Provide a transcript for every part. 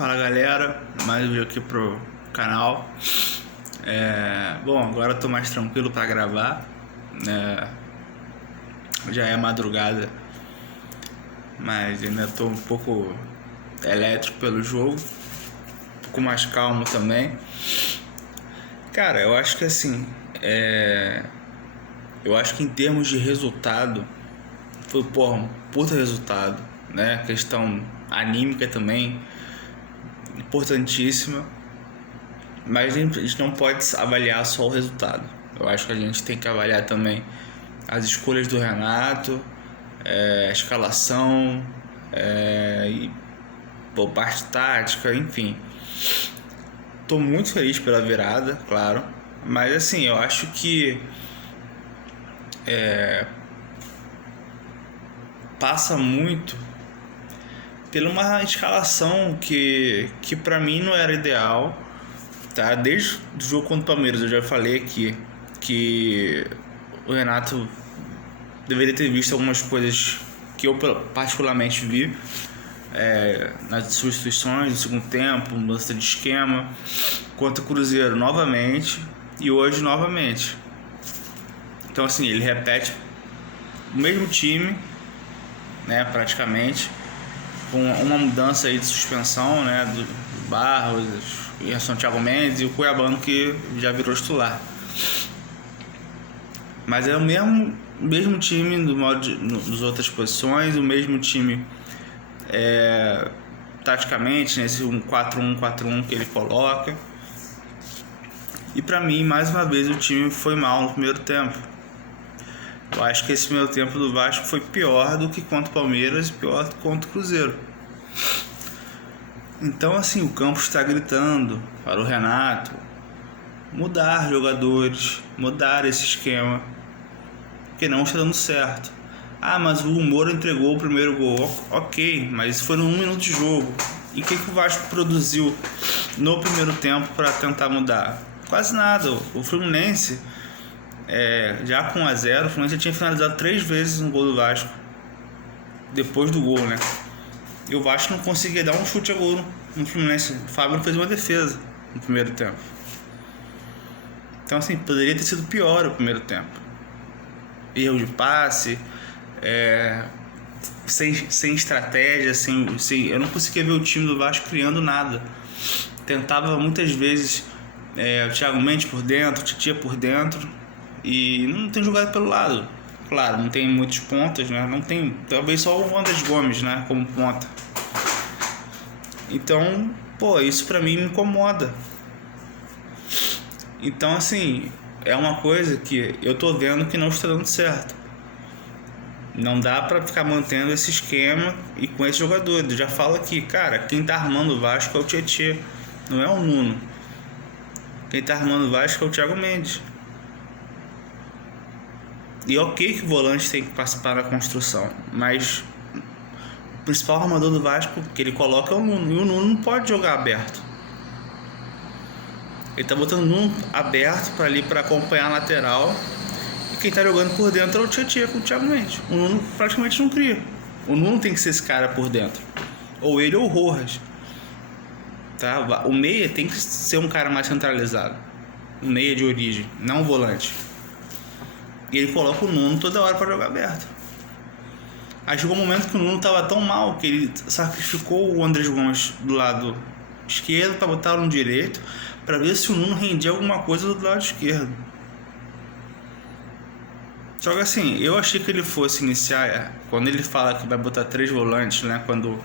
Fala galera, mais um vídeo aqui pro canal. Bom, agora eu tô mais tranquilo pra gravar. Já é madrugada, mas ainda tô um pouco elétrico pelo jogo, um pouco mais calmo também. Cara, eu acho que assim, eu acho que em termos de resultado, foi um puta resultado, né? Questão anímica também, importantíssima, mas a gente não pode avaliar só o resultado. Eu acho que a gente tem que avaliar também as escolhas do Renato, a escalação, e parte tática, enfim. Tô muito feliz pela virada, claro, mas assim, eu acho que passa muito pela uma escalação que para mim não era ideal, tá? Desde o jogo contra o Palmeiras eu já falei aqui que o Renato deveria ter visto algumas coisas que eu particularmente vi, nas substituições no segundo tempo, mudança de esquema contra o Cruzeiro novamente e hoje novamente. Então assim, ele repete o mesmo time, né, praticamente, com uma mudança aí de suspensão, né, do Barros e São Thiago Mendes e o Cuiabano, que já virou titular. Mas é o mesmo time nas outras posições, o mesmo time taticamente, nesse 4-1-4-1 que ele coloca. E pra mim, mais uma vez, o time foi mal no primeiro tempo. Eu acho que esse primeiro tempo do Vasco foi pior do que contra o Palmeiras e pior do que contra o Cruzeiro. Então assim, o Campos está gritando para o Renato mudar jogadores, mudar esse esquema, porque não está dando certo. Mas o Moura entregou o primeiro gol. Ok, mas foi no 1 minuto de jogo. E o que o Vasco produziu no primeiro tempo para tentar mudar? Quase nada. O Fluminense, já com 1-0, o Fluminense tinha finalizado 3 vezes no gol do Vasco depois do gol, né? E o Vasco não conseguia dar um chute a gol no Fluminense. O Fábio fez uma defesa no primeiro tempo. Então assim, poderia ter sido pior o primeiro tempo. Erro de passe, sem estratégia, eu não conseguia ver o time do Vasco criando nada. Tentava muitas vezes o Thiago Mendes por dentro, o Titia por dentro, e não tem jogado pelo lado. Claro, não tem muitos pontas, né? Não tem, talvez só o Andrés Gomes, né, como ponta. Então, isso pra mim me incomoda. Então, assim, é uma coisa que eu tô vendo que não está dando certo. Não dá pra ficar mantendo esse esquema e com esses jogadores. Eu já falo aqui, cara, quem tá armando o Vasco é o Tietê, não é o Nuno. Quem tá armando o Vasco é o Thiago Mendes. E ok que o volante tem que participar da construção, mas o principal armador do Vasco que ele coloca é o Nuno, e o Nuno não pode jogar aberto. Ele tá botando o Nuno aberto para acompanhar a lateral, e quem tá jogando por dentro é o Tietê com o Thiago Mendes. O Nuno praticamente não cria. O Nuno tem que ser esse cara por dentro, ou ele ou o Rojas, tá? O meia tem que ser um cara mais centralizado, um meia de origem, não um volante. E ele coloca o Nuno toda hora para jogar aberto. Aí chegou um momento que o Nuno estava tão mal que ele sacrificou o Andrés Gomes do lado esquerdo para botar no direito, para ver se o Nuno rendia alguma coisa do lado esquerdo. Só que assim, eu achei que ele fosse iniciar, quando ele fala que vai botar 3 volantes, né, quando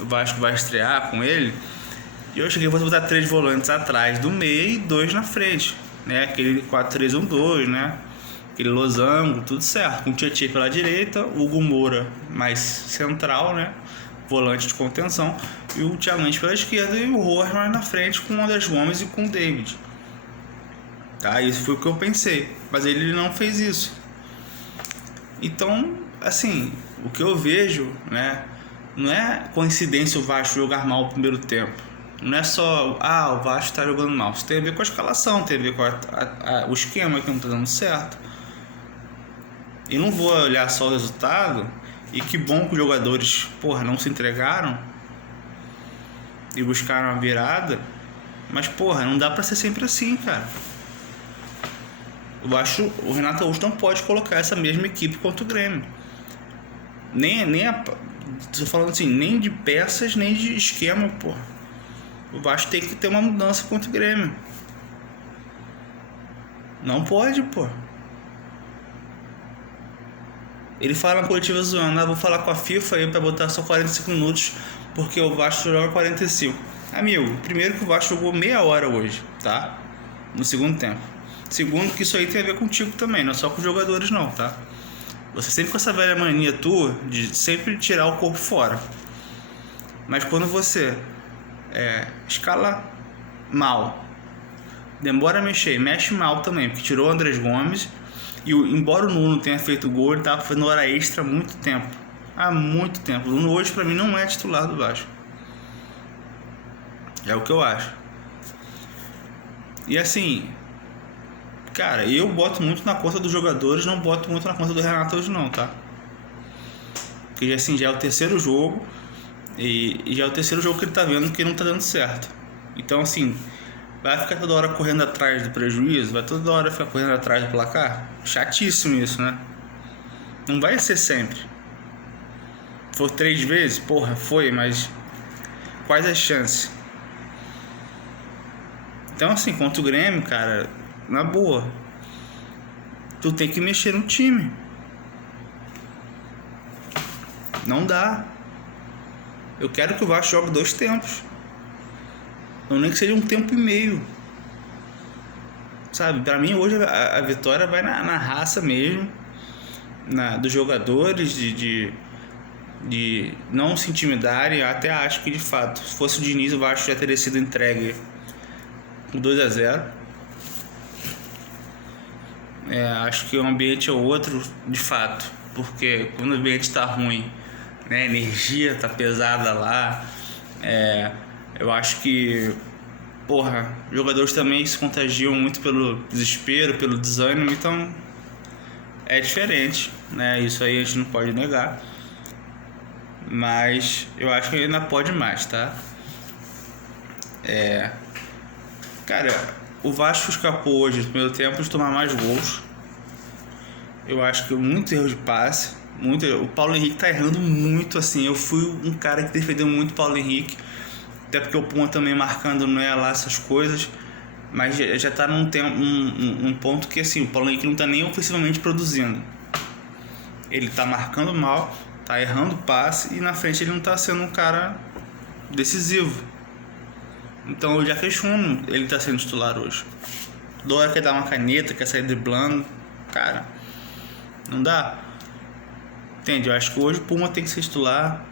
o Vasco vai estrear com ele, eu achei que ele fosse botar 3 volantes atrás do meio e 2 na frente, né, aquele 4-3-1-2, né, aquele losango, tudo certo, com o Tietê pela direita, o Hugo Moura mais central, né, volante de contenção, e o Thiago Mendes pela esquerda, e o Rojas mais na frente com o Andrés Gomes e com o David, tá? Isso foi o que eu pensei, mas ele não fez isso. Então, assim, o que eu vejo, né, não é coincidência o Vasco jogar mal o primeiro tempo. Não é só, o Vasco está jogando mal. Isso tem a ver com a escalação, tem a ver com o esquema que não está dando certo. E não vou olhar só o resultado. E que bom que os jogadores, não se entregaram. e buscaram uma virada, mas porra, não dá pra ser sempre assim, cara. Eu acho o Renato Gaúcho não pode colocar essa mesma equipe contra o Grêmio. Tô falando assim, nem de peças, nem de esquema, porra. O Vasco tem que ter uma mudança contra o Grêmio. Não pode, pô. Ele fala na coletiva zoando, vou falar com a FIFA aí pra botar só 45 minutos, porque o Vasco joga 45. Amigo, primeiro que o Vasco jogou meia hora hoje, tá? No segundo tempo. Segundo que isso aí tem a ver contigo também, não é só com os jogadores não, tá? Você sempre com essa velha mania tua de sempre tirar o corpo fora. Mas quando você escala mal, demora a mexer e mexe mal também, porque tirou o Andrés Gomes e embora o Nuno tenha feito gol, ele tava fazendo hora extra há muito tempo. Há muito tempo. O Nuno hoje pra mim não é titular do Vasco. É o que eu acho. E assim, cara, eu boto muito na conta dos jogadores, não boto muito na conta do Renato hoje não, tá? Porque assim, já é o terceiro jogo e já é o terceiro jogo que ele tá vendo que não tá dando certo. Então assim, vai ficar toda hora correndo atrás do prejuízo, vai toda hora ficar correndo atrás do placar. Chatíssimo isso, né? Não vai ser sempre. Foi 3 vezes? Porra, foi, mas quais as chances? Então assim, contra o Grêmio, cara, na boa, tu tem que mexer no time. Não dá. Eu quero que o Vasco jogue 2 tempos. Não, nem que seja 1 tempo e meio. Sabe, pra mim hoje a vitória vai na raça mesmo, dos jogadores, de não se intimidarem. Eu até acho que de fato, se fosse o Diniz, o Vasco já teria sido entregue com 2-0. Acho que o ambiente é outro de fato, porque quando o ambiente tá ruim, né, a energia tá pesada lá, eu acho que, porra, jogadores também se contagiam muito pelo desespero, pelo desânimo, então é diferente, né? Isso aí a gente não pode negar, mas eu acho que ainda pode mais, tá? Cara, o Vasco escapou hoje no primeiro tempo de tomar mais gols. Eu acho que muito erro de passe, o Paulo Henrique tá errando muito, assim. Eu fui um cara que defendeu muito o Paulo Henrique, até porque o Puma também marcando não é lá essas coisas, mas já tá num ponto que assim, o Paulo Henrique não tá nem ofensivamente produzindo. Ele tá marcando mal, tá errando passe e na frente ele não tá sendo um cara decisivo. Então eu já questiono ele tá sendo titular hoje. Toda hora quer dar uma caneta, quer sair driblando. Cara, não dá. Entende? Eu acho que hoje o Puma tem que ser titular.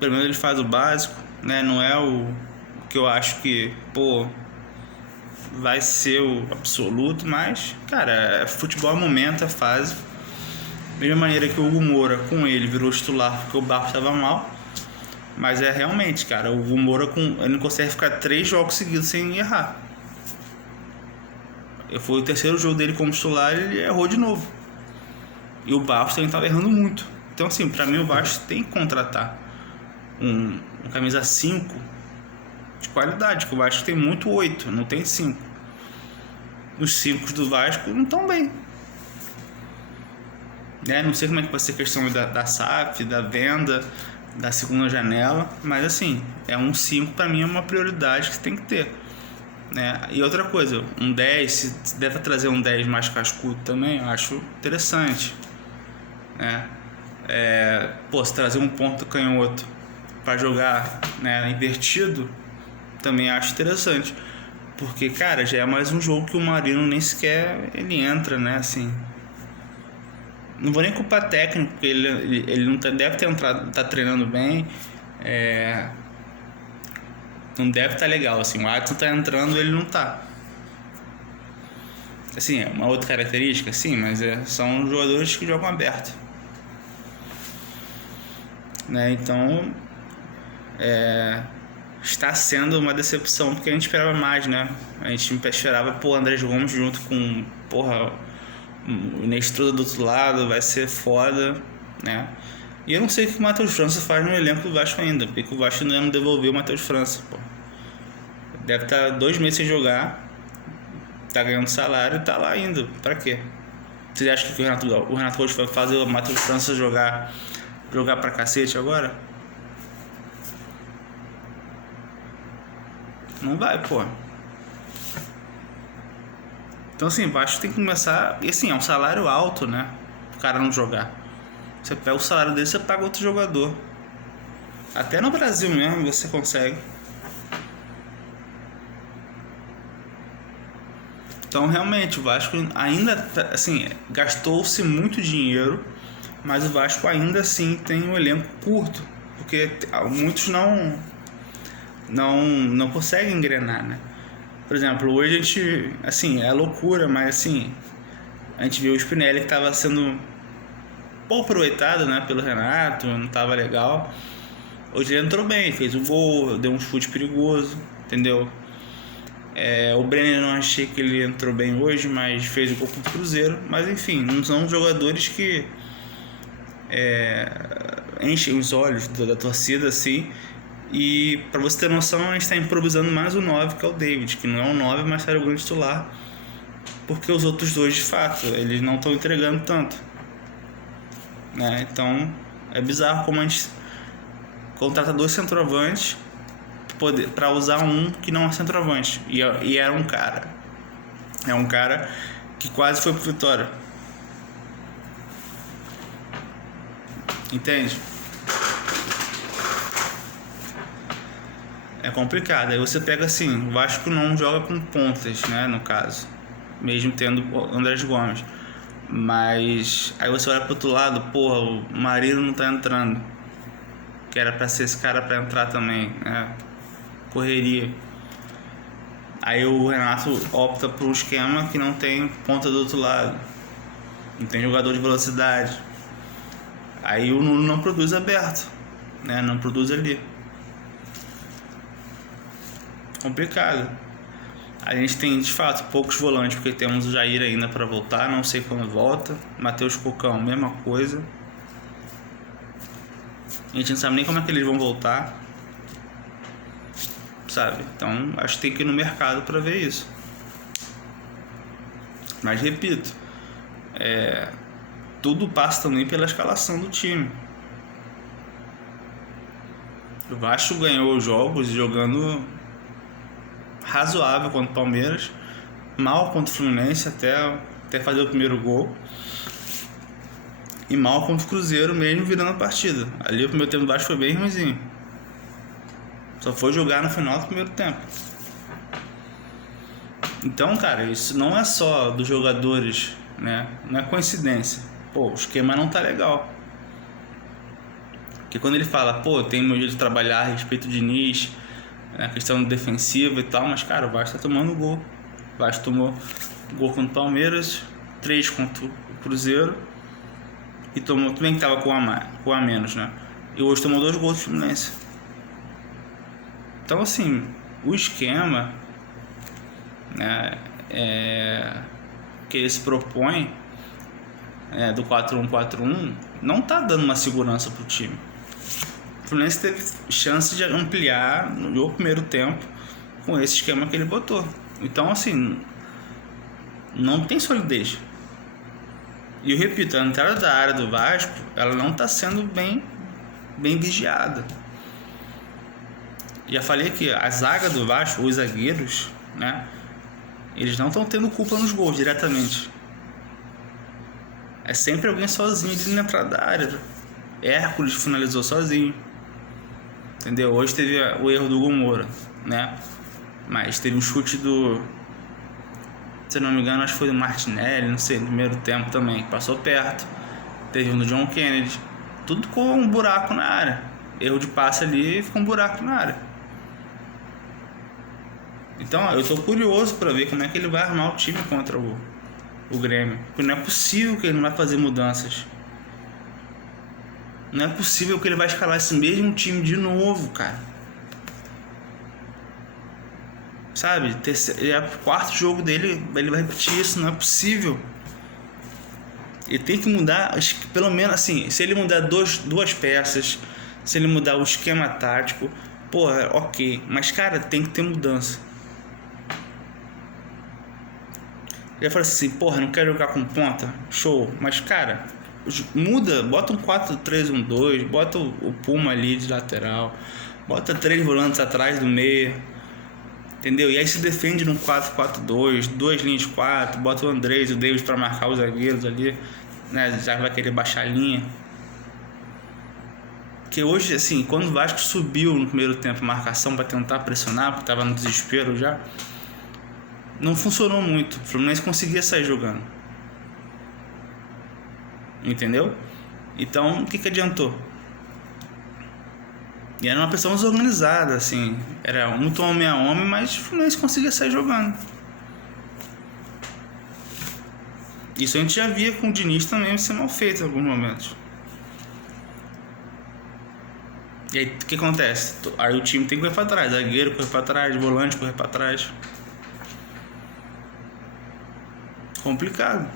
Pelo menos ele faz o básico, né? Não é o que eu acho que, pô, vai ser o absoluto, mas, cara, futebol é momento, é fase. Da mesma maneira que o Hugo Moura com ele virou titular porque o Barco estava mal. Mas realmente, cara, o Hugo Moura ele não consegue ficar 3 jogos seguidos sem errar. Foi o terceiro jogo dele como titular, ele errou de novo. E o Barros também estava errando muito. Então assim, pra mim o Vasco tem que contratar um camisa 5 de qualidade, que o Vasco tem muito 8, não tem 5. Os 5 do Vasco não estão bem. Não sei como é que vai ser a questão da SAF, da venda, da segunda janela, mas assim, um 5 pra mim é uma prioridade que tem que ter, né? E outra coisa, um 10, se deve trazer um 10 mais cascudo também, eu acho interessante, né? Se trazer um ponto canhoto para jogar, né, invertido, também acho interessante, porque, cara, já é mais um jogo que o Marino nem sequer ele entra, né, assim. Não vou nem culpar técnico, porque ele não deve ter entrado, tá treinando bem, não deve estar legal, assim, o Adson tá entrando, ele não tá. Assim, é uma outra característica, sim, mas são jogadores que jogam aberto, né? Então, está sendo uma decepção, porque a gente esperava mais, né? A gente esperava, pô, Andrés Gomes junto com, porra, o Nestruda do outro lado, vai ser foda, né? E eu não sei o que o Matheus França faz no elenco do Vasco ainda, porque o Vasco ainda não devolveu o Matheus França, pô. Deve estar 2 meses sem jogar, tá ganhando salário e tá lá ainda. Pra quê? Você acha que o Renato Gaúcho vai fazer o Matheus França jogar pra cacete agora? Não vai, pô. Então assim, o Vasco tem que começar. E assim, é um salário alto, né? O cara não jogar. Você pega o salário dele, você paga outro jogador. Até no Brasil mesmo você consegue. Então realmente o Vasco ainda, assim, gastou-se muito dinheiro, mas o Vasco ainda assim tem um elenco curto, porque muitos não conseguem engrenar, né? Por exemplo, hoje a gente, assim, é loucura, mas assim, a gente viu o Spinelli que estava sendo pouco aproveitado, né, pelo Renato, não estava legal. Hoje ele entrou bem, fez um gol, deu um chute perigoso, entendeu? O Brenner não achei que ele entrou bem hoje, mas fez o gol contra o Cruzeiro. Mas enfim, não são jogadores que enchem os olhos da torcida assim. E pra você ter noção, a gente está improvisando mais o 9, que é o David, que não é um 9, mas era o grande titular, porque os outros dois, de fato, eles não estão entregando tanto, né? Então é bizarro como a gente contrata 2 centroavantes para usar um que não é centroavante, e era um cara, que quase foi pro Vitória, entende? É complicado. Aí você pega assim, o Vasco não joga com pontas, né, no caso, mesmo tendo o Andrés Gomes, mas aí você olha pro outro lado, porra, o Marino não tá entrando, que era pra ser esse cara pra entrar também, né? Correria. Aí o Renato opta por um esquema que não tem ponta do outro lado, não tem jogador de velocidade. Aí o Nuno não produz aberto, né? Não produz ali. Complicado. A gente tem de fato poucos volantes, porque temos o Jair ainda para voltar, não sei quando volta. Matheus Cocão, mesma coisa. A gente não sabe nem como é que eles vão voltar, sabe? Então acho que tem que ir no mercado para ver isso. Mas repito, tudo passa também pela escalação do time. O Vasco ganhou os jogos jogando razoável contra o Palmeiras, mal contra o Fluminense até fazer o primeiro gol, e mal contra o Cruzeiro mesmo virando a partida. Ali o primeiro tempo do Vasco foi bem ruimzinho, só foi jogar no final do primeiro tempo. Então, cara, isso não é só dos jogadores, né? Não é coincidência. Pô, o esquema não tá legal. Porque quando ele fala, pô, tem meu jeito de trabalhar a respeito de Diniz, a questão defensiva e tal, mas cara, o Vasco tá tomando gol. O Vasco tomou gol contra o Palmeiras, 3 contra o Cruzeiro, e tomou, também que tava com a menos, né? E hoje tomou 2 gols do Fluminense. Então assim, o esquema, né, que ele se propõe, do 4-1-4-1, não tá dando uma segurança pro time. O Fluminense teve chance de ampliar no primeiro tempo com esse esquema que ele botou. Então assim, não tem solidez. E eu repito, a entrada da área do Vasco, ela não está sendo bem vigiada. Já falei que a zaga do Vasco, os zagueiros, né, eles não estão tendo culpa nos gols diretamente. É sempre alguém sozinho ali na entrada da área. Hércules finalizou sozinho, entendeu? Hoje teve o erro do Hugo Moura, né? Mas teve um chute se não me engano, acho que foi do Martinelli, não sei, no primeiro tempo também, passou perto. Teve um do John Kennedy. Tudo com um buraco na área. Erro de passe ali e ficou um buraco na área. Então, eu tô curioso para ver como é que ele vai armar o time contra o Grêmio. Porque não é possível que ele não vai fazer mudanças. Não é possível que ele vai escalar esse mesmo time de novo, cara. Sabe? É o 4º jogo dele, ele vai repetir isso, não é possível. Ele tem que mudar, pelo menos assim, se ele mudar duas peças, se ele mudar o esquema tático, porra, ok. Mas, cara, tem que ter mudança. Ele fala assim, porra, não quero jogar com ponta? Show. Mas, cara, muda, bota um 4-3-1-2, bota o Puma ali de lateral, bota 3 volantes atrás do meio, entendeu? E aí se defende num 4-4-2, 2 linhas de 4, bota o Andrés e o Davis para marcar os zagueiros ali, né? Já vai querer baixar a linha. Porque hoje, assim, quando o Vasco subiu no primeiro tempo marcação para tentar pressionar, porque estava no desespero já, não funcionou muito. O Fluminense conseguia sair jogando. Entendeu? Então, o que adiantou? E era uma pressão desorganizada, assim. Era muito homem a homem, mas o Fluminense conseguia sair jogando. Isso a gente já via com o Diniz também ser mal feito em alguns momentos. E aí, o que acontece? Aí o time tem que correr pra trás. Zagueiro correr pra trás, volante correr pra trás. Complicado.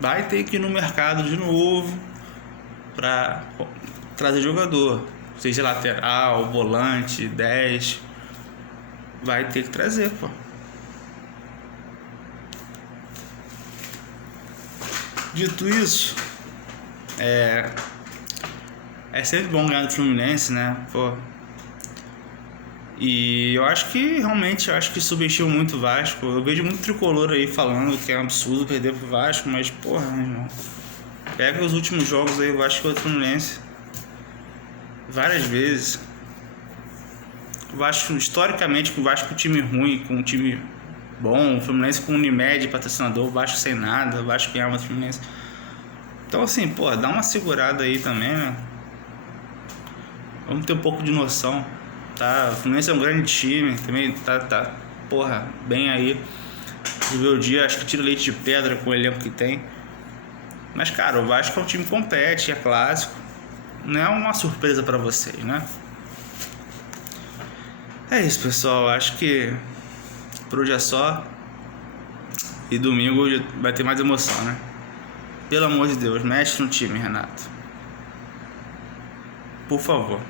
Vai ter que ir no mercado de novo pra trazer jogador, seja lateral, volante, 10. Vai ter que trazer, pô. Dito isso, é sempre bom ganhar do Fluminense, né? Pô. E eu acho que realmente subestimou muito o Vasco. Eu vejo muito tricolor aí falando que é um absurdo perder pro Vasco, mas porra, meu irmão, pega os últimos jogos aí, o Vasco contra o Fluminense várias vezes. O Vasco, historicamente, com o Vasco com um time ruim, com um time bom, o Fluminense com o Unimed patrocinador, o Vasco sem nada, o Vasco ganhava do Fluminense. Então assim, porra, dá uma segurada aí também, né? Vamos ter um pouco de noção, tá? O Fluminense é um grande time, também tá porra, bem aí. Viveu o dia, acho que tira leite de pedra com o elenco que tem. Mas, cara, o Vasco é um time que compete, é clássico. Não é uma surpresa pra vocês, né? É isso, pessoal. Acho que por hoje é só. E domingo vai ter mais emoção, né? Pelo amor de Deus, mexe no time, Renato. Por favor.